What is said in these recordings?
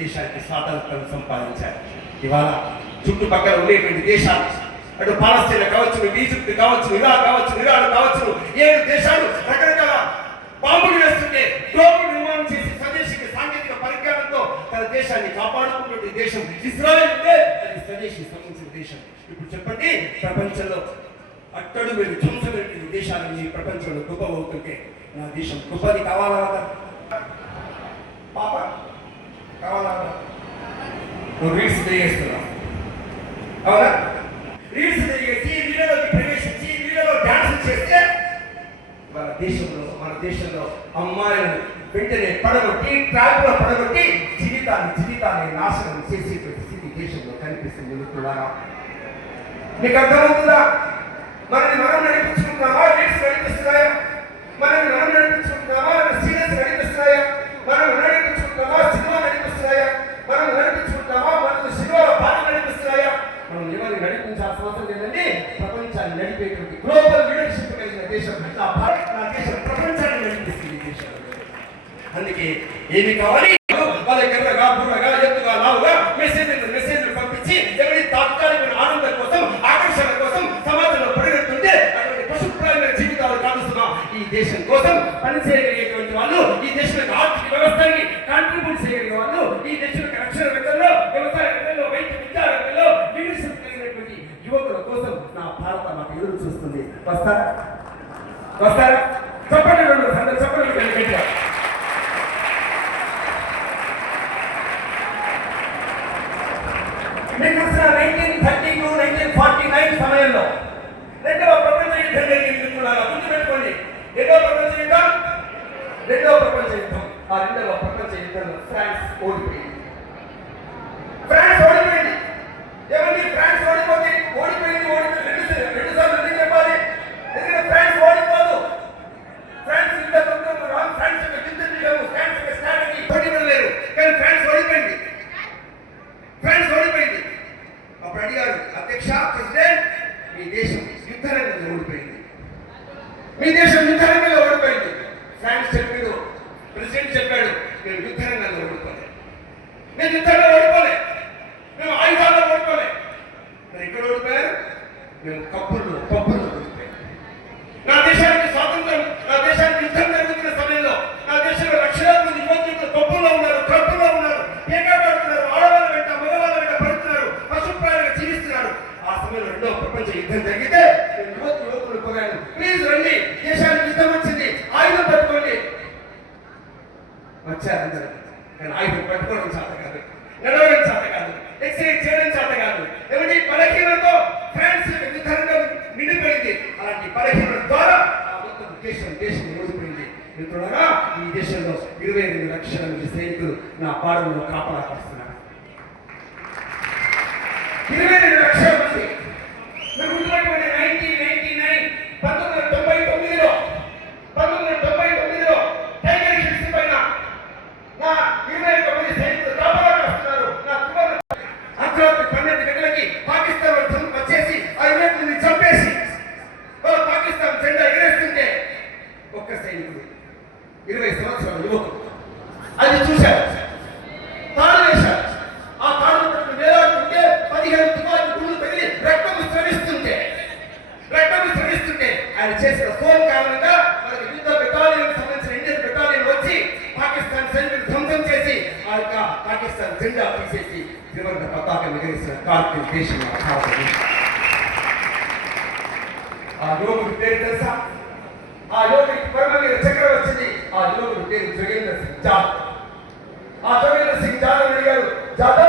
దేశానికి స్వాతంత్రం సంపాదించారు. ఇవాళ చుట్టుపక్కల ఉండేటువంటి దేశాలు అటు పాలస్తీన కావచ్చు ఈజిప్ట్ కావచ్చు ఇలా కావచ్చు ఇరాన్ కావచ్చు ఏడు దేశాలు రకరకాల బాంబులు వేస్తుంటే గ్లోబల్ నిర్మాణం చేసి స్వదేశీ సాంకేతిక పరిజ్ఞానంతో తన దేశాన్ని కాపాడుకున్నటువంటి దేశం ఇస్రాయల్ ఉంటే అది స్వదేశీ సంబంధించిన దేశం. ఇప్పుడు చెప్పండి ప్రపంచంలో అట్టడు మీరు చూసినటువంటి దేశాలని ప్రపంచంలో గొప్ప అవుతుంటే నా దేశం గొప్పది కావాలా? పాప? కావాలా నువ్వు రీల్స్ తెలియజేస్తున్నావు అవునా రీల్స్ తెలియజేసి వీళ్ళలోకి ప్రవేశించి వీళ్ళలో డాన్స్ చేస్తే మన దేశంలో మన దేశంలో అమ్మాయిలను వెంటనే పడగొట్టి ట్రాక్లో పడగొట్టి జీవితాన్ని జీవితాన్ని నాశనం చేసేటువంటి స్థితి దేశంలో కనిపిస్తుంది మిత్రులారా మీకు అర్థమవుతుందా? మనల్ని మనం నడిపించుకుంటున్నామా? రీల్స్ నడిపిస్తున్నాయా? మనల్ని మనం నడిపించుకుంటున్నామా? సీరియల్స్ నడిపిస్తున్నాయా? మనం నడిపించుకుంటున్నామా? సినిమా నడిపిస్తున్నాయా మనం నడిపించుకుంటున్నామా మనల్ని సినిమాలో పాటలు నడిపిస్తున్నాయా మనం ఎవరిని నడిపించాల్సిన అవసరం లేదండి ప్రపంచాన్ని నడిపేటువంటి గ్లోబల్ లీడర్షిప్ కలిగిన దేశం నా భారత్ నా దేశం ప్రపంచాన్ని నడిపిస్తుంది ఈ దేశం అందుకే ఏమి కావాలి? Nineteen thirty two nineteen forty nine సమయంలో రెండవ ప్రపంచ యుద్ధం జరిగింది మిత్రులారా గుర్తుపెట్టుకోండి. రెండవ ప్రపంచ యుద్ధం? రెండవ ప్రపంచ యుద్ధం. ఆ రెండవ ప్రపంచ యుద్ధంలో ఫ్రాన్స్ ఓడిపోయింది. ఫ్రాన్స్ ఓడిపోయింది. ఏమండి? ఫ్రాన్స్ ఓడిపోతే ఓడిపోయింది ఓడిపోయింది రెండు రెండు సార్లు ఎందుకు చెప్పాలి ఎందుకంటే ఫ్రాన్స్ ఓడిపోదు ఫ్రాన్స్ యుద్ధ తంత్రం రామ్ ఫ్రాన్స్ యొక్క యుద్ధ వ్యూహము, ఫ్రాన్స్ యొక్క స్ట్రాటజీ పోటీ పడలేరు కానీ ఫ్రాన్స్ ఓడిపోయింది ఫ్రాన్స్ ఓడిపోయింది అప్పుడు అడిగారు అధ్యక్ష ప్రెసిడెంట్ మీ దేశం యుద్ధ రంగంలో ఓడిపోయింది మీ దేశం యుద్ధ రంగంలో ఓడిపోయింది. ఫ్రాన్స్ చెప్పాడు ప్రెసిడెంట్ చెప్పాడు మేము యుద్ధ రంగంలో ఓడిపోలేదు మేము యుద్ధంలో ఓడిపోలే. మేము ఆయుధాల్లో ఓడిపోలే. మరి ఎక్కడ ఓడిపోయారు? మేము కప్పుల్లో కప్పుల్లో ज्यादा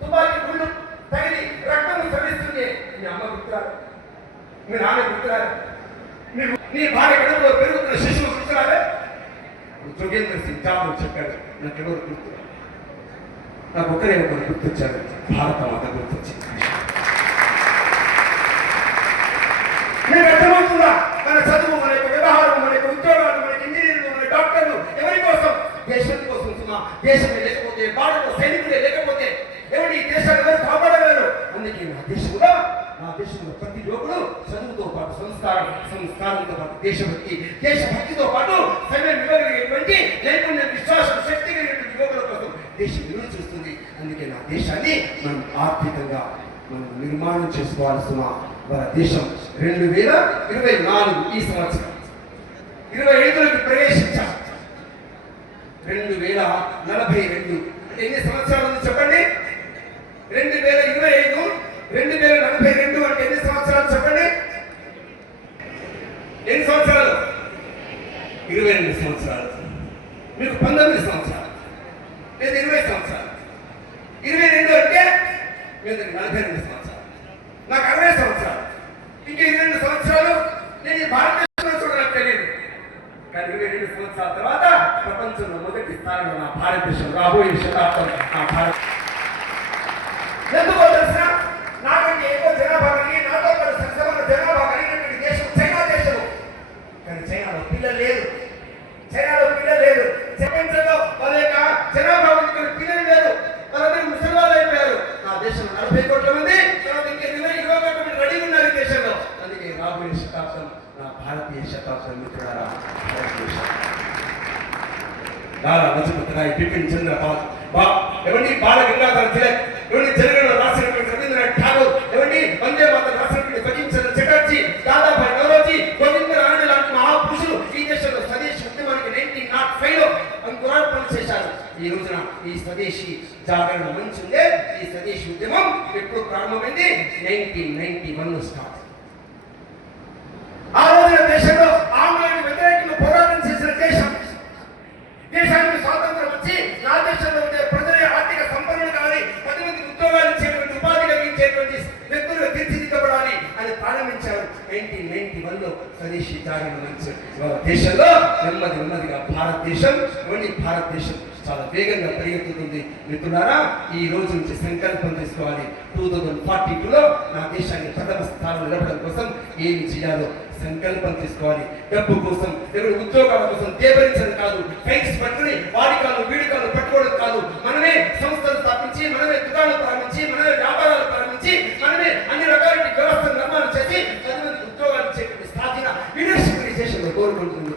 तुम्हारी गुंड तगड़ी रक्तम सरिस्तुंदे మీ అమ్మ పుట్టారు మీ నాన్న పుట్టారు మీ నీ భార్య కడుపులో పెరుగుతున్న శిశువు పుట్టారే జోగేంద్ర సిద్ధాంతం చెప్పాడు నాకు ఎవరు గుర్తు నాకు ఒకరే ఒకరు గుర్తొచ్చారు భారత మాత గుర్తొచ్చింది మేము అర్థమవుతుందా మన చదువు మన యొక్క వ్యవహారం మన యొక్క ఉద్యోగాలు మన ఇంజనీర్లు మన డాక్టర్లు ఎవరి కోసం? దేశం లేకపోతే భారత సైనికులే లేకపోతే ఎవరు దేశాన్ని ఎవరు కాపాడగలరు? అందుకే నా దేశంలో నా దేశంలో ప్రతి యోగుడు చదువుతో పాటు సంస్కారం సంస్కారంతో పాటు దేశభక్తి దేశభక్తితో పాటు సమయం ఇవ్వగలిగేటువంటి నైపుణ్యం విశ్వాసం శక్తి కలిగినటువంటి యోగుల కోసం దేశం ఎదురు చూస్తుంది. అందుకే నా దేశాన్ని మనం ఆర్థికంగా మనం నిర్మాణం చేసుకోవాల్సిన మన దేశం రెండు వేల ఇరవై నాలుగు ఈ సంవత్సరం. ఇరవై ఐదులోకి ప్రవేశించాం. రెండు వేల నలభై రెండు ఎన్ని సంవత్సరాలు ఉంది చెప్పండి? రెండు వేల ఇరవై ఐదు రెండు వేల నలభై రెండు అంటే ఎన్ని సంవత్సరాలు చెప్పండి? ఎన్ని సంవత్సరాలు? ఇరవై ఎనిమిది సంవత్సరాలు. మీకు పంతొమ్మిది సంవత్సరాలు. లేదా ఇరవై సంవత్సరాలు. ఇరవై రెండు అంటే మీద నలభై రెండు సంవత్సరాలు. నాకు అరవై సంవత్సరాలు. ఇంకా ఇరవై రెండు సంవత్సరాలు నేను భారతదేశంలో చూడడానికి తెలియదు. కానీ ఇరవై రెండు సంవత్సరాల తర్వాత ప్రపంచంలో మొదటి స్థానంలో నా భారతదేశం రాబోయే శతాబ్దం నా భారత ఎందుకో తెలిసిన నాకంటే ఎక్కువ జనాభా కలిగి నాతో పాటు సరసమైన జనాభా కలిగినటువంటి దేశం చైనా దేశం కానీ చైనాలో పిల్లలు లేదు చైనాలో పిల్లలు లేదు ప్రపంచంలో వాళ్ళ యొక్క జనాభా ఉంది కానీ పిల్లలు లేదు వాళ్ళందరూ ముసలి వాళ్ళు అయిపోయారు నా దేశంలో నలభై కోట్ల మంది తర్వాత ఇంకా ఇరవై ఇరవై కోట్ల మంది రెడీ ఉన్నారు ఈ దేశంలో అందుకే రాబోయే శతాబ్దం నా భారతీయ శతాబ్దం మిత్రులారా భారతీయ శతాబ్దం లాలా లజపతి రాయ్ బిపిన్ చంద్ర పాల్ బా ఎవరి బాల గంగాధర తిలక్ ఎవరి జనగణ రాసినటువంటి రవీంద్రనాథ్ ఠాగూర్ ఎవరి వందే మాతరం రాసినటువంటి భగీం చంద్ర చటర్జీ దాదాభాయ్ నవరోజీ గోవింద రాణి లాంటి మహాపురుషులు ఈ దేశంలో స్వదేశీ ఉద్యమానికి నైన్టీన్ నాట్ ఫైవ్లో అంకురార్పణ చేశారు ఈ రోజున ఈ స్వదేశీ జాగరణ మంచి ఉందే ఈ స్వదేశీ ఉద్యమం ఎప్పుడు ప్రారంభమైంది నైన్టీన్ నైన్టీ వన్లో స్టార్ట్ ఆ రోజున దేశంలో ఆంగ్లేయులకు వ్యతిరేకంగా పోరాటం చేసిన దేశం దేశానికి స్వాతంత్రం వచ్చి నా దేశంలో ఉండే ప్రజల ఆర్థిక సంపన్నులు కానీ పది మందికి ఉద్యోగాలు ఇచ్చేటువంటి ఉపాధి కలిగించేటువంటి వ్యక్తులు తీర్చిదిద్దబడాలి అని ప్రారంభించారు నైన్టీన్ నైన్టీ వన్లో స్వదేశీ జాగరణ మంచి దేశంలో నెమ్మది నెమ్మదిగా భారతదేశం ఓన్లీ భారతదేశం చాలా వేగంగా పరిగెత్తుతుంది మిత్రులారా ఈ రోజు నుంచి సంకల్పం తీసుకోవాలి టూ థౌజండ్ ఫార్టీ టూలో నా దేశాన్ని ప్రథమ స్థానంలో నిలబడడం కోసం ఏమి చేయాలో సంకల్పం తీసుకోవాలి. డబ్బు కోసం ఎవరి ఉద్యోగాల కోసం దేవరించడం కాదు. ఫ్రెండ్స్ పట్టుకుని వాడి కాదు వీడి కాదు పట్టుకోవడం కాదు. మనమే సంస్థలు స్థాపించి మనమే దుకాణాలు ప్రారంభించి మనమే వ్యాపారాలు ప్రారంభించి మనమే అన్ని రకాల వ్యవస్థ నిర్మాణం చేసి ఉద్యోగాలు ఇచ్చేటువంటి స్థాపించిన లీడర్షిప్ దేశంలో కోరుకుంటుంది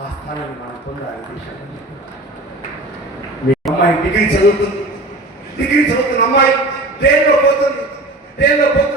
ఆ స్థానాన్ని మనం పొందాలి దేశంలో అమ్మాయి డిగ్రీ చదువుతుంది. డిగ్రీ చదువుతున్న అమ్మాయి దేనిలో పోతుంది. దేనిలో పోతుంది.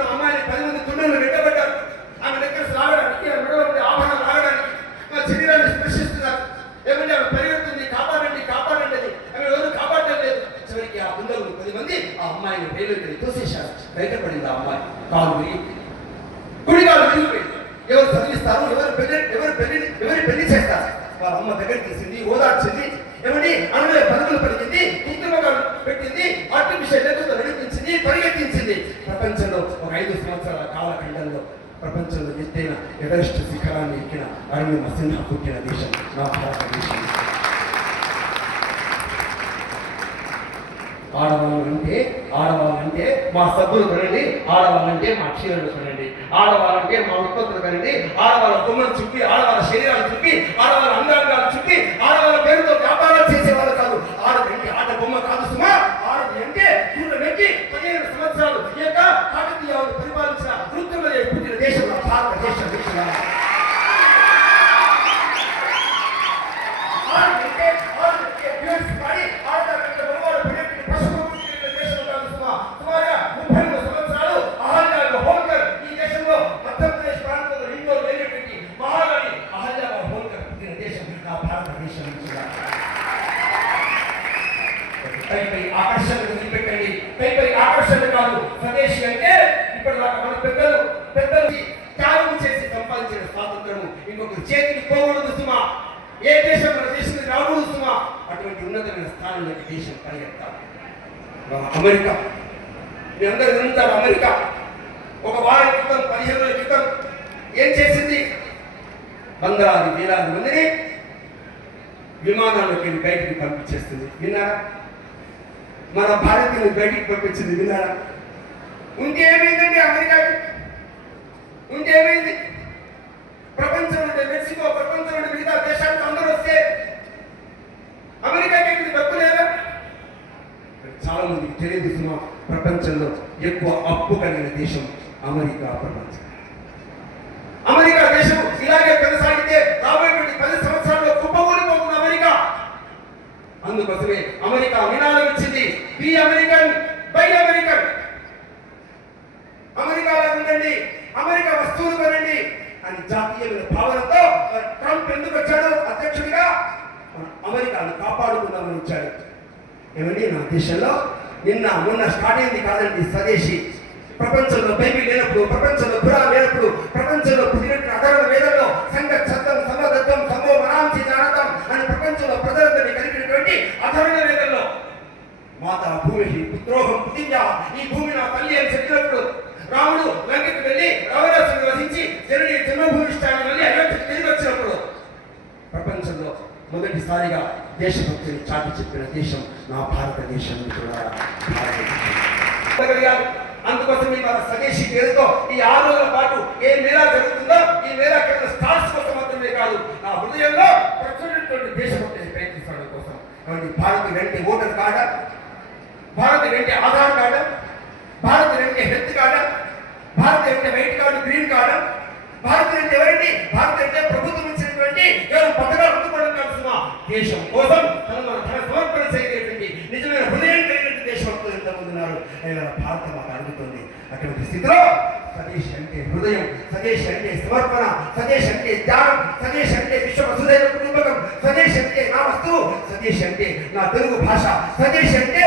ఎత్తైన ఎవరెస్ట్ శిఖరాన్ని ఎక్కిన అరుణిమ సిన్హా పుట్టిన దేశం నా భారతదేశం ఆడవాళ్ళంటే ఆడవాళ్ళంటే మా సబ్బులు కొనండి ఆడవాళ్ళంటే మా చీరలు కొనండి ఆడవాళ్ళంటే మా ఉత్పత్తులు కొనండి ఆడవాళ్ళ కొమ్మలు చుట్టి ఆడవాళ్ళ శరీరాలు చుట్టి ఆడవాళ్ళ అంగాంగాలు చుట్టి ఆడవాళ్ళ పేరుతో వ్యాపారాలు చేసేవాళ్ళు కాదు ఆడదంటే ఆట బొమ్మ కాదు సుమా ఆడది అంటే పూర్ణ వ్యక్తి పదిహేను సంవత్సరాలు ఈ యొక్క కాకతీయాలు పరిపాలించిన రుద్రమదేవి పుట్టిన దేశం నా భారతదేశం దేశం ఆడదంటే ఆడదంటే ప్యూర్స్ పడి ఆడదంటే బొమ్మలు పెట్టి పసుపు పుట్టిన దేశం కాదు సుమా సుమారుగా ముప్పై మూడు సంవత్సరాలు అహల్యాబాయి హోల్కర్ ఈ దేశంలో మధ్యప్రదేశ్ ప్రాంతంలో ఇండోర్ లేనటువంటి మహారాణి అహల్యాబాయి హోల్కర్ పుట్టిన దేశం నా భారతదేశం నుంచి పై పై ఆకర్షణ వదిలిపెట్టండి పై పై ఆకర్షణ కాదు స్వదేశీ అంటే ఇప్పటిదాకా మన పెద్దలు పెద్దలు త్యాగం చేసి సంపాదించిన స్వాతంత్రము ఇంకొక చేతికి పోకూడదు సుమా ఏ దేశం మన దేశం రాకూడదు అటువంటి ఉన్నతమైన స్థానంలోకి దేశం పరిగెత్తాలి. అమెరికా. మీ అందరూ వింటారు అమెరికా. ఒక వారం క్రితం పదిహేను రోజుల క్రితం ఏం చేసింది? వందలాది వేలాది మందిని విమానాల్లోకి వెళ్ళి బయటికి పంపించేస్తుంది. విన్నారా? మన భారతీయులు బయటికి పంపించింది విన్నారా? ఉంటే ఏమైందండి అమెరికాకి? ఉంటే ఏమైంది? ప్రపంచం నుండి మెక్సికో ప్రపంచం నుండి మిగతా దేశాలకు అందరూ వస్తే అమెరికాకి ఎక్కడ డబ్బు లేదా? చాలా మందికి తెలియదు సినిమా ప్రపంచంలో ఎక్కువ అప్పు కలిగిన దేశం అమెరికా ప్రపంచం. అమెరికా దేశం ఈ భావనతో ట్రంప్ ఎందుకు వచ్చాడు అధ్యక్షుడిగా మన అమెరికాను కాపాడుకుందామని వచ్చాడు ఏమండి నా దేశంలో నిన్న మొన్న స్టార్ట్ అయింది కాదండి స్వదేశీ ప్రపంచంలో బైబిల్ లేనప్పుడు ప్రపంచంలో ఖురాన్ లేనప్పుడు ప్రపంచంలో పుట్టినట్టు అధర్వ వేదంలో సంఘ చద్దం సమదత్తం సమో మనాంసి జానతం అని ప్రపంచంలో ప్రజలందరినీ కలిగినటువంటి అధర్వ వేదంలో మాత భూమి పుత్రోహం పుతింజ ఈ భూమి నా తల్లి అని చెప్పినప్పుడు రాముడు లంకకి వెళ్ళి రావణాసుని వధించి జనుడి జన్మభూమి స్థానం వెళ్ళి అయోధ్యకి తిరిగి వచ్చినప్పుడు ప్రపంచంలో మొదటిసారిగా దేశభక్తిని చాటి చెప్పిన దేశం నా భారతదేశం మిత్రులారా. అందుకోసం ఈ మన స్వదేశీ పేరుతో ఈ ఆరు రోజుల పాటు ఏ మేళా జరుగుతుందో ఈ మేళా కేవలం స్టార్స్ కోసం మాత్రమే కాదు నా హృదయంలో ప్రచురినటువంటి దేశభక్తిని ప్రయత్నించడం కోసం కాబట్టి భారత్ వెంటే ఓటర్ కార్డు భారత్ వెంటే ఆధార్ కార్డు భారత్ వెంటే హెల్త్ కార్డు భారత్ వెంటే white card green card Bharat వెంటే ఎవరండి భారత్ వెంటే ప్రభుత్వం నుంచి ఇచ్చినటువంటి కేవలం పథకాలు అందుకోవడం కాదు దేశం కోసం తన మన ధన సమర్పణ చేయగలిగినటువంటి నిజమైన హృదయం కలిగినటువంటి దేశభక్తులు ఎంతమంది ఉన్నారు? అయినా భారత మాకు అడుగుతుంది. అటువంటి స్థితిలో సదేశ్ అంటే హృదయం సదేశ్ అంటే సమర్పణ సదేశ్ అంటే త్యాగం సదేశ్ అంటే విశ్వ వసుదైన కుటుంబకం సదేశ్ అంటే నా వస్తువు సదేశ్ అంటే నా తెలుగు భాష సదేశ్ అంటే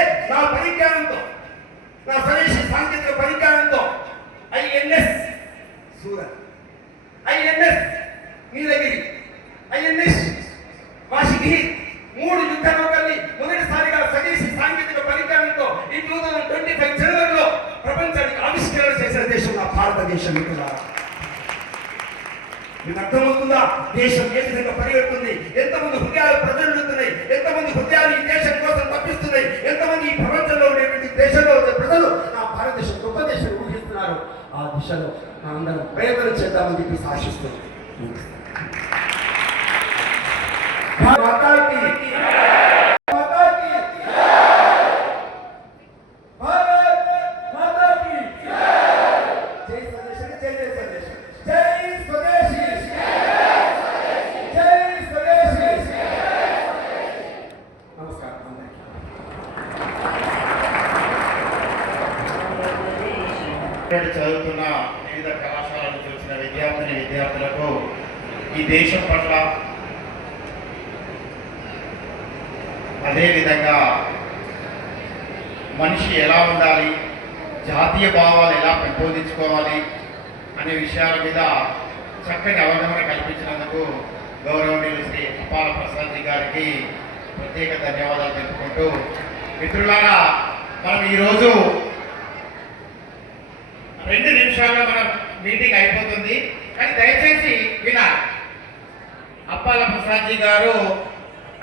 ప్రసాద్జీ గారు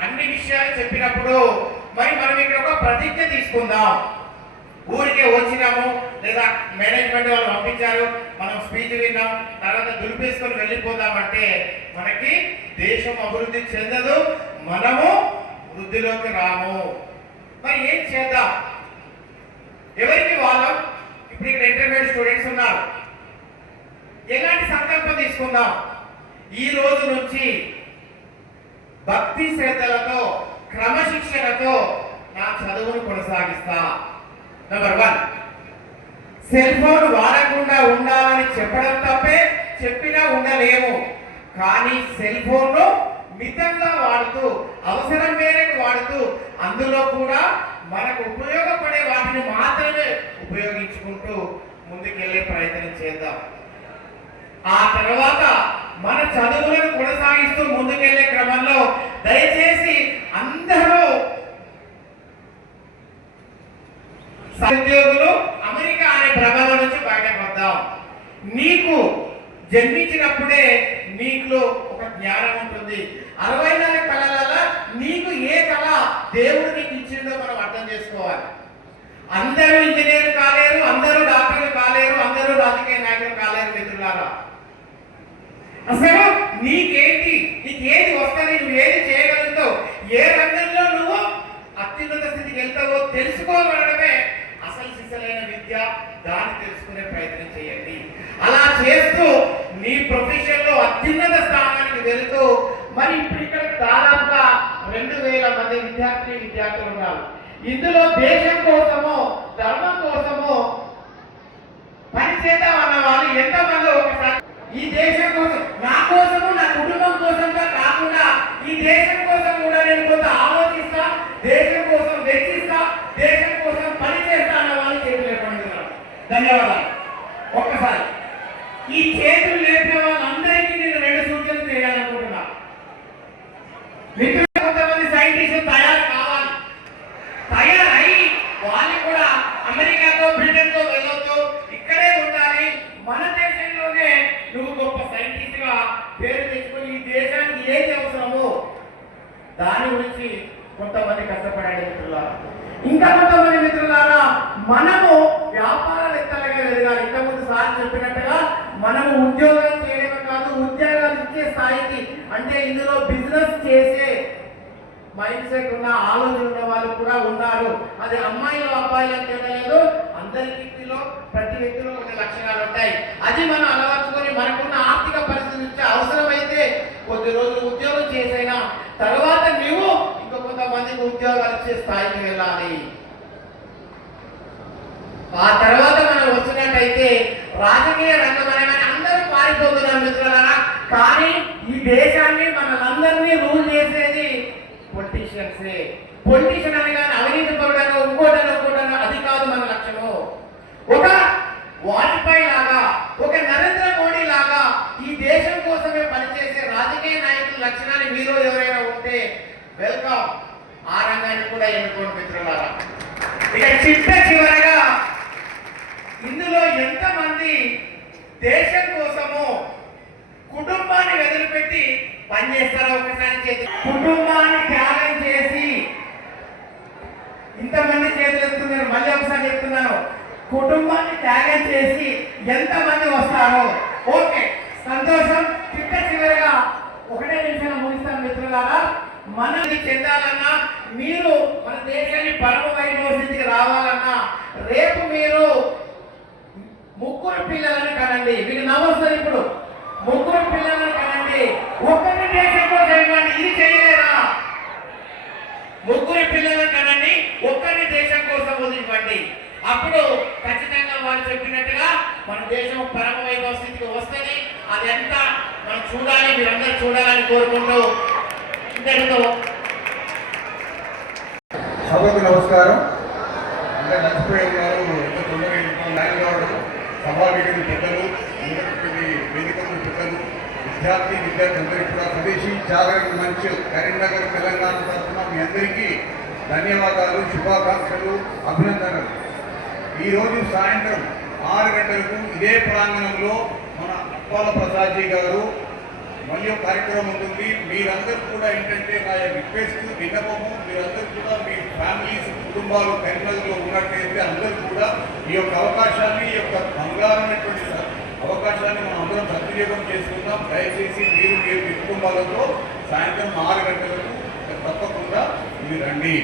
అన్ని విషయాలు చెప్పినప్పుడు మరి మనం ఇక్కడ ఒక ప్రతిజ్ఞ తీసుకుందాం. ఊరికే వచ్చినాము లేదా మేనేజ్మెంట్ వాళ్ళు పంపించారు మనం స్పీచ్ విన్నాం తర్వాత దులిపేసుకొని వెళ్ళిపోదామంటే మనకి దేశం అభివృద్ధి చెందదు మనము వృద్ధిలోకి రాము. మరి ఏం చేద్దాం? ఎవరికి వాళ్ళం? ఇప్పుడు ఇక్కడ ఇంటర్మీడియట్ స్టూడెంట్స్ ఉన్నారు. ఎలాంటి సంకల్పం తీసుకుందాం? ఈ రోజు నుంచి భక్తి శ్రద్ధలతో క్రమశిక్షణతో నా చదువును కొనసాగిస్తా. నెంబర్ వన్ సెల్ ఫోన్ వాడకుండా ఉండాలని చెప్పడం తప్పే చెప్పినా ఉండలేము. కానీ సెల్ ఫోన్ను మితంగా వాడుతూ అవసరం మేరకు వాడుతూ అందులో కూడా మనకు ఉపయోగపడే వాటిని మాత్రమే ఉపయోగించుకుంటూ ముందుకెళ్ళే ప్రయత్నం చేద్దాం. ఆ తర్వాత మన చదువులను కొనసాగిస్తూ ముందుకెళ్ళే క్రమంలో దయచేసి అందరూ సహోద్యోగులు అమెరికా అనే ప్రభావం నుంచి బయటపడదాం నీకు జన్మించినప్పుడే నీకు ఒక జ్ఞానం ఉంటుంది. అరవై నాలుగు కళల నీకు ఏ కళ దేవుడు నీకు ఇచ్చిందో మనం అర్థం చేసుకోవాలి. అందరూ ఇంజనీర్ కాలేరు అందరూ డాక్టర్లు కాలేరు అందరూ రాజకీయ నాయకులు కాలేరు మిత్రులారా. అసలు నీకేంటి? నీకు ఏది వస్తుంది? నువ్వు ఏది చేయగలుగుతావు? ఏ రంగంలో నువ్వు అత్యున్నత స్థితికి వెళ్తావో తెలుసుకోగలడమే అసలు సిసలైన విద్య. దాన్ని తెలుసుకునే ప్రయత్నం చేయండి. అలా చేస్తూ నీ ప్రొఫెషన్లో అత్యున్నత స్థానానికి వెళుతూ మరి ఇప్పుడు ఇక్కడ దాదాపుగా రెండు వేల మంది విద్యార్థి విద్యార్థులు ఉన్నారు. ఇందులో దేశం కోసము ధర్మం కోసము పని చేద్దామన్న వాళ్ళు ఎంతమంది ఒకసారి ఈ దేశం కోసం నా కోసము నా కుటుంబం కోసంగా కాకుండా ఈ దేశం కోసం కూడా నేను కొంత ఆలోచిస్తా దేశం కోసం వెచ్చిస్తా దేశం కోసం పని చేస్తా అన్న వాళ్ళు చేతులు లేపండి ధన్యవాదాలు. ఒక్కసారి. ఈ చేతులు లేపిన వాళ్ళందరికీ నేను రెండు సూచనలు చేయాలనుకుంటున్నా. మిత్రులు కొంతమంది సైంటిస్టులు తయారు కావాలి. తయారై వాళ్ళు కూడా అమెరికాతో బ్రిటన్తో వెళ్ళొద్దు ఇక్కడే ఉండాలి మన దేశంలోనే నువ్వు గొప్ప సైంటిస్ట్గా పేరు తెచ్చుకొని ఈ దేశానికి ఏది అవసరమో దాని గురించి కొంతమంది కష్టపడండి మిత్రులారా ఇంకా కొంతమంది మిత్రులారా మనము వ్యాపారవేత్తలుగా ఎదగాలి ఇంతకుముందు సార్ చెప్పినట్టుగా మనము ఉద్యోగం చేయడమే కాదు ఉద్యోగాలు ఇచ్చే స్థాయికి అంటే ఇందులో బిజినెస్ చేసే మైండ్ సెట్ ఉన్న ఆలోచన ఉన్న వాళ్ళు కూడా ఉన్నారు అది అమ్మాయిలు అబ్బాయిలు తేడా లేదు. అందరి వ్యక్తిలో ప్రతి వ్యక్తిలో కొన్ని లక్షణాలు ఉంటాయి. అది మనం అలవర్చుకొని మనకున్న ఆర్థిక పరిస్థితి నుంచి అవసరమైతే కొద్ది రోజులు ఉద్యోగం చేసైనా తర్వాత నీవు ఇంకో కొంతమందికి ఉద్యోగాలు ఇచ్చే స్థాయికి వెళ్ళాలి. ఆ తర్వాత మనం వచ్చినట్టయితే రాజకీయ రంగం అనేమని అందరూ పారిపోతున్నారు మిత్రులారా. కానీ ఈ దేశాన్ని మనలందరినీ రూల్ చేసేది పొలిటీషియన్సే పొలిటీషియన్ అనగానే అవినీతి పరుడు ఇంకోటనో ఇంకోటనో అది కాదు మన లక్ష్యము ఒక వాజ్పేయి లాగా ఒక నరేంద్ర మోడీ లాగా ఈ దేశం కోసమే పనిచేసే రాజకీయ నాయకుల లక్షణాన్ని మీరు ఎవరైనా ఉంటే వెల్కమ్ ఆ రంగాన్ని కూడా ఎన్నుకోండి మిత్రులారా. ఇక చిట్ట చివరగా ఇందులో ఎంతమంది దేశం కోసము కుటుంబాన్ని వదిలిపెట్టి పనిచేస్తారో ఒకసారి చేతి కుటుంబాన్ని త్యాగం చేసి ఇంతమంది చేతులు ఎత్తున్నారు మళ్ళీ ఒకసారి చెప్తున్నాను. కుటుంబాన్ని త్యాగం చేసి ఎంతమంది వస్తారో. ఓకే సంతోషం. చిట్ట చివరిగా ఒకటే నిమిషం ముగిస్తాను మిత్రులారా. మనల్ని చెందాలన్నా మీరు మన దేశాన్ని పరమ వైభవ రావాలన్నా రేపు మీరు ముగ్గురు పిల్లలను కనండి. మీకు నమస్తే ఇప్పుడు. ముగ్గురు పిల్లలను కనండి. ఒక్కరి దేశం కోసం ఇది చేయలేరా ముగ్గురు పిల్లలను కనండి. ఒక్కరి దేశం కోసం వదిలివ్వండి. అప్పుడు ఖచ్చితంగా వారు చెప్పినట్టుగా మన దేశం పరమ వైభవ స్థితికి వస్తుంది అది ఎంత మనం చూడాలి మీరందరూ చూడాలని కోరుకుంటూ ఇంతటితో సభకు నమస్కారం. అంటే మర్చిపోయి గారు ఎంత తొందరగా వెళ్ళిపోయి లైన్ కావడం సభా పెద్దలు అందరికీ పెద్దలు విద్యార్థి విద్యార్థి అందరికీ కూడా స్వదేశీ జాగరణ మంచి కరీంనగర్ తెలంగాణ తరఫున మీ అందరికీ ధన్యవాదాలు శుభాకాంక్షలు అభినందనలు. ఈరోజు సాయంత్రం ఆరు గంటలకు ఇదే ప్రాంగణంలో మన అప్పాల ప్రసాద్జీ గారు మళ్ళీ కార్యక్రమం ఉంటుంది. మీరందరూ కూడా ఏంటంటే నా రిక్వెస్ట్ విన్నపము మీరందరూ కూడా మీ ఫ్యామిలీస్ కుటుంబాలు కరీంనగర్లో ఉన్నట్లయితే అందరూ కూడా ఈ యొక్క అవకాశాన్ని ఈ యొక్క బంగారమైనటువంటి అవకాశాన్ని మనం అందరం సద్వినియోగం చేసుకుందాం. దయచేసి మీరు మీరు మీ కుటుంబాలతో సాయంత్రం ఆరు గంటలకు తప్పకుండా మీరు రండి.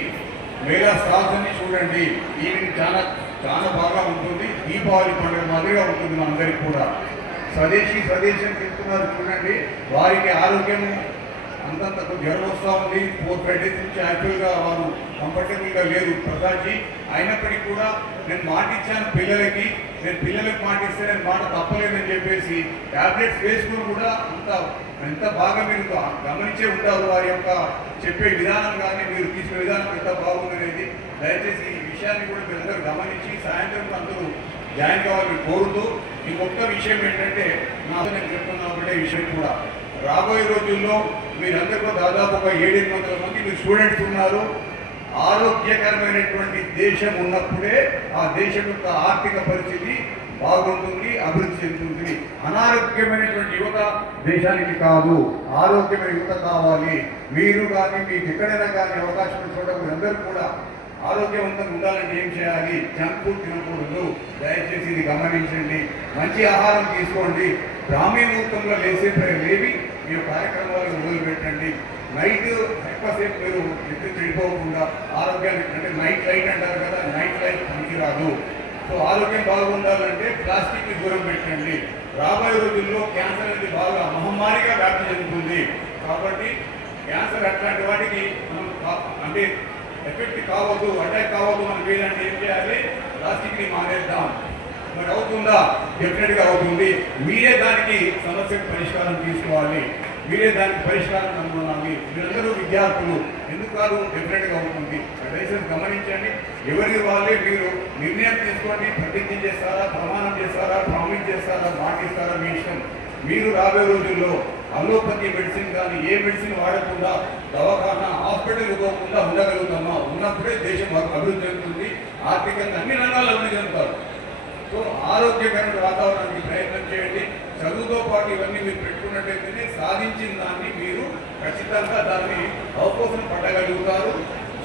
మేళా స్టాల్స్ చూడండి. ఈవినింగ్ చాలా చాలా బాగా ఉంటుంది దీపావళి పండుగ మాదిరిగా ఉంటుంది మనందరికీ కూడా. స్వదేశీ స్వదేశం అని చెప్తున్నారు చూడండి వారికి ఆరోగ్యం అంతంత జ్వరం వస్తూ ఉంది. ఫోర్ ఫైవ్ డేస్ నుంచి యాక్చువల్గా వారు కంఫర్టబుల్గా లేరు. ప్రసాద్జీ అయినప్పటికీ కూడా నేను మాట ఇచ్చాను పిల్లలకి. నేను పిల్లలకు మాట ఇస్తే నేను మాట తప్పలేదని చెప్పేసి ట్యాబ్లెట్స్ వేసుకుని కూడా అంత ఎంత బాగా మీరు గమనించే ఉంటారు వారి యొక్క చెప్పే విధానం కానీ మీరు తీసుకునే విధానం ఎంత బాగుందనేది దయచేసి విషయాన్ని కూడా మీరందరూ గమనించి సాయంత్రం అందరూ జాయిన్ కావాలని కోరుతూ ఇంకొక విషయం ఏంటంటే నాకు నేను చెప్తున్నా ఒకటే విషయం కూడా. రాబోయే రోజుల్లో మీరందరూ దాదాపు ఒక ఏడెనిమిది వందల మంది మీరు స్టూడెంట్స్ ఉన్నారు. ఆరోగ్యకరమైనటువంటి దేశం ఉన్నప్పుడే ఆ దేశం యొక్క ఆర్థిక పరిస్థితి బాగుంటుంది అభివృద్ధి చెందుతుంది. అనారోగ్యమైనటువంటి యువత దేశానికి కాదు ఆరోగ్యమైన యువత కావాలి. మీరు కానీ మీకు ఎక్కడైనా కానీ అవకాశం చూడడం అందరూ కూడా ఆరోగ్యవంతంగా ఉండాలంటే ఏం చేయాలి? జంక్ ఫుడ్ తినకూడదు. దయచేసి ఇది గమనించండి. మంచి ఆహారం తీసుకోండి. గ్రామీణ ముహూర్తంలో లేసే లేవి మీ కార్యక్రమాలను మొదలుపెట్టండి. నైట్ ఎక్కువసేపు మీరు నిద్ర చెడిపోకుండా ఆరోగ్యానికి అంటే నైట్ లైట్ అంటారు కదా నైట్ లైట్ పనికిరాదు. సో ఆరోగ్యం బాగుండాలంటే ప్లాస్టిక్ని దూరం పెట్టండి. రాబోయే రోజుల్లో క్యాన్సర్ అనేది బాగా మహమ్మారిగా వ్యాప్తి చెందుతుంది. కాబట్టి క్యాన్సర్ అట్లాంటి వాటికి మనం అంటే ఎఫెక్ట్ కావద్దు అటాక్ కావద్దు మనం వేయాలంటే ఏం చేయాలి? ప్లాస్టిక్ని మానేద్దాం మరి అవుతుందా? డెఫినెట్గా అవుతుంది. మీరే దానికి సమస్యకు పరిష్కారం తీసుకోవాలి. మీరే దానికి పరిష్కారం కనుగొనాలి మీరందరూ విద్యార్థులు. ఎందుకు కాదు? డెఫినెట్గా అవుతుంది. దయచేసి గమనించండి. ఎవరి వాళ్ళే మీరు నిర్ణయం తీసుకోండి. ప్రతిజ్ఞ చేస్తారా? ప్రమాణం చేస్తారా? ప్రామిస్ చేస్తారా? మాటిస్తారా మీ ఇష్టం? మీరు రాబోయే రోజుల్లో అలోపతి మెడిసిన్ కానీ ఏ మెడిసిన్ వాడకుండా దవాఖానా హాస్పిటల్ ఇవ్వకుండా ఉండగలుగుతామా? ఉన్నప్పుడే దేశం అభివృద్ధి చెందుతుంది. ఆర్థికంగా అన్ని రంగాల్లో అభివృద్ధి చెందుతారు. సో ఆరోగ్యకరమైన వాతావరణానికి ప్రయత్నం చేయండి. చదువుతో పాటు ఇవన్నీ మీరు పెట్టుకున్నట్టయితేనే సాధించిన దాన్ని మీరు ఖచ్చితంగా దాన్ని అవకాశం పట్టగలుగుతారు.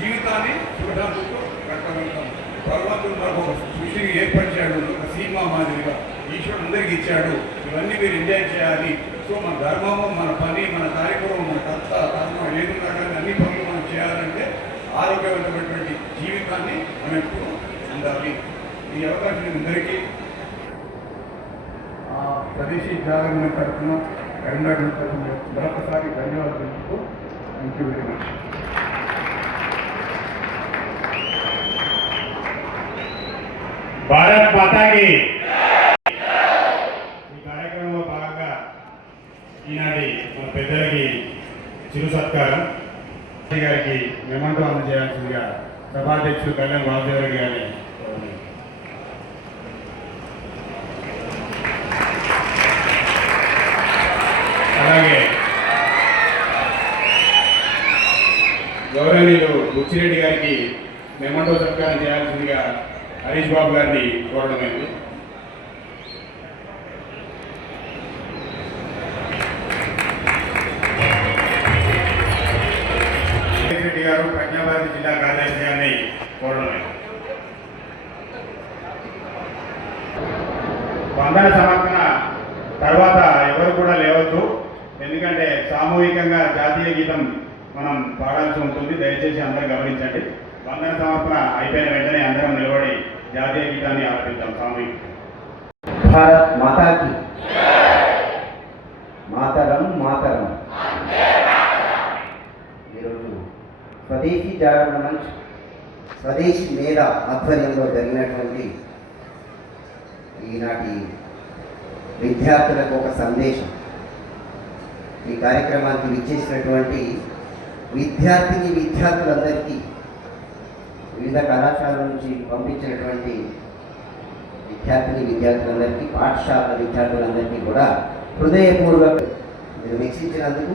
జీవితాన్ని చూడడానికి కట్టగలుగుతాం భగవంతుడు మనకు సృష్టిని ఏర్పరిచాడు. ఒక సీమా మాదిరిగా ఈశ్వరుడు అందరికి ఇచ్చాడు. ఇవన్నీ మీరు ఎంజాయ్ చేయాలి. సో మన ధర్మము మన పని మన కార్యక్రమం మన కర్త కర్మ ఏదున్నా కానీ అన్ని పనులు మనం చేయాలంటే ఆరోగ్యవంతమైనటువంటి జీవితాన్ని మనం ఎప్పుడు ఉండాలి. ఈ అవకాశం అందరికీ. ఆ స్వదేశీ జాగరణ తరఫున కరీంనగర్ తరఫున మరొకసారి ధన్యవాదాలు తెలుపుతూ thank you very much Bharat మాతాకి ఈ కార్యక్రమంలో భాగంగా ఈనాటి మన పెద్దలకి చిరు సత్కారం. గారికి మెమంటో అందజేయాల్సిందిగా సభాధ్యక్షుడు కళ్యాణ్ వాసుదేవరెడ్డి గారిని అలాగే గౌరవనీయులు బుచ్చిరెడ్డి గారికి మెమంటో సత్కారం చేయాల్సిందిగా హరీష్ బాబు గారిని కోరడమైంది. వందన సమర్పణ తర్వాత ఎవరు కూడా లేవద్దు. ఎందుకంటే సామూహికంగా జాతీయ గీతం మనం పాడాల్సి ఉంటుంది. దయచేసి అందరూ గమనించండి. వందన సమర్పణ అయిపోయిన వెంటనే అందరం నిలబడి జాతీయ గీతాన్ని ఆలపిద్దాం సామూహిక. భారత్ మాతాకి మాతరం మాతరం. ఈరోజు స్వదేశీ జాగరణ మంచ్ స్వదేశీ మేళ ఆధ్వర్యంలో జరిగినటువంటి ఈనాటి విద్యార్థులకు ఒక సందేశం. ఈ కార్యక్రమానికి విచ్చేసినటువంటి విద్యార్థిని విద్యార్థులందరికీ వివిధ కళాశాలల నుంచి పంపించినటువంటి విద్యార్థిని విద్యార్థులందరికీ పాఠశాల విద్యార్థులందరికీ కూడా హృదయపూర్వక మీరు వీక్షించినందుకు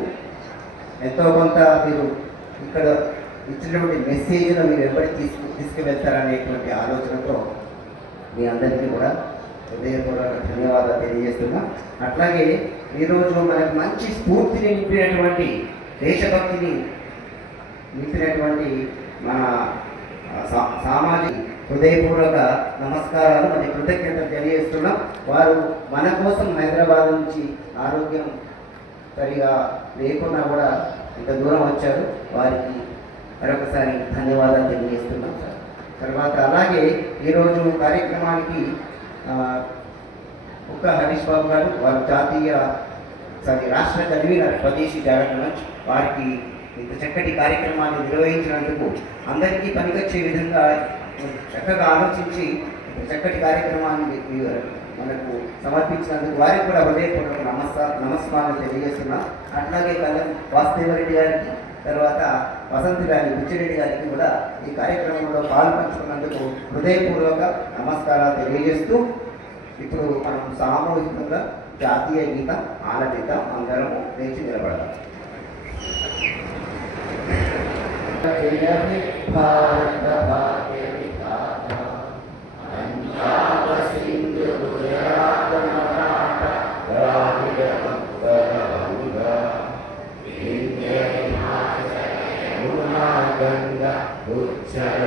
ఎంతో కొంత మీరు ఇక్కడ ఇచ్చినటువంటి మెసేజ్ను మీరు ఎప్పటికి తీసుకు తీసుకువెళ్తారనేటువంటి ఆలోచనతో మీ అందరికీ కూడా హృదయపూర్వక ధన్యవాదాలు తెలియజేస్తున్నా. అట్లాగే ఈరోజు మనకు మంచి స్ఫూర్తిని నింపినటువంటి దేశభక్తిని నింపినటువంటి మన సా- సామాజిక హృదయపూర్వక నమస్కారాలు మరి కృతజ్ఞతలు తెలియజేస్తున్నాం. వారు మన కోసం హైదరాబాద్ నుంచి ఆరోగ్యం సరిగా లేకున్నా కూడా ఇంత దూరం వచ్చారు. వారికి మరొకసారి ధన్యవాదాలు తెలియజేస్తున్నాం. సార్ తర్వాత అలాగే ఈరోజు కార్యక్రమానికి ఒక హరీష్ బాబు గారు వారు జాతీయ సారీ రాష్ట్ర కన్వీనర్ స్వదేశీ జాగరణ మంచ్ వారికి ఇంత చక్కటి కార్యక్రమాన్ని నిర్వహించినందుకు అందరికీ పనికొచ్చే విధంగా చక్కగా ఆలోచించి చక్కటి కార్యక్రమాన్ని మనకు సమర్పించినందుకు వారికి కూడా హృదయపూర్వక నమస్కారం నమస్కారాలు తెలియజేస్తున్నా. అట్లాగే కళ్యాణ్ వాసుదేవరెడ్డి గారికి తర్వాత వసంత్ గారి బుచ్చిరెడ్డి గారికి కూడా ఈ కార్యక్రమంలో పాల్పంచుకున్నందుకు హృదయపూర్వక నమస్కారాలు తెలియజేస్తూ ఇప్పుడు మనం సామూహికంగా జాతీయ గీతం ఆలపిద్దాం అందరము లేచి నిలబడదాం. భారత భాగ్య కరుణాబంద ఉచ్చల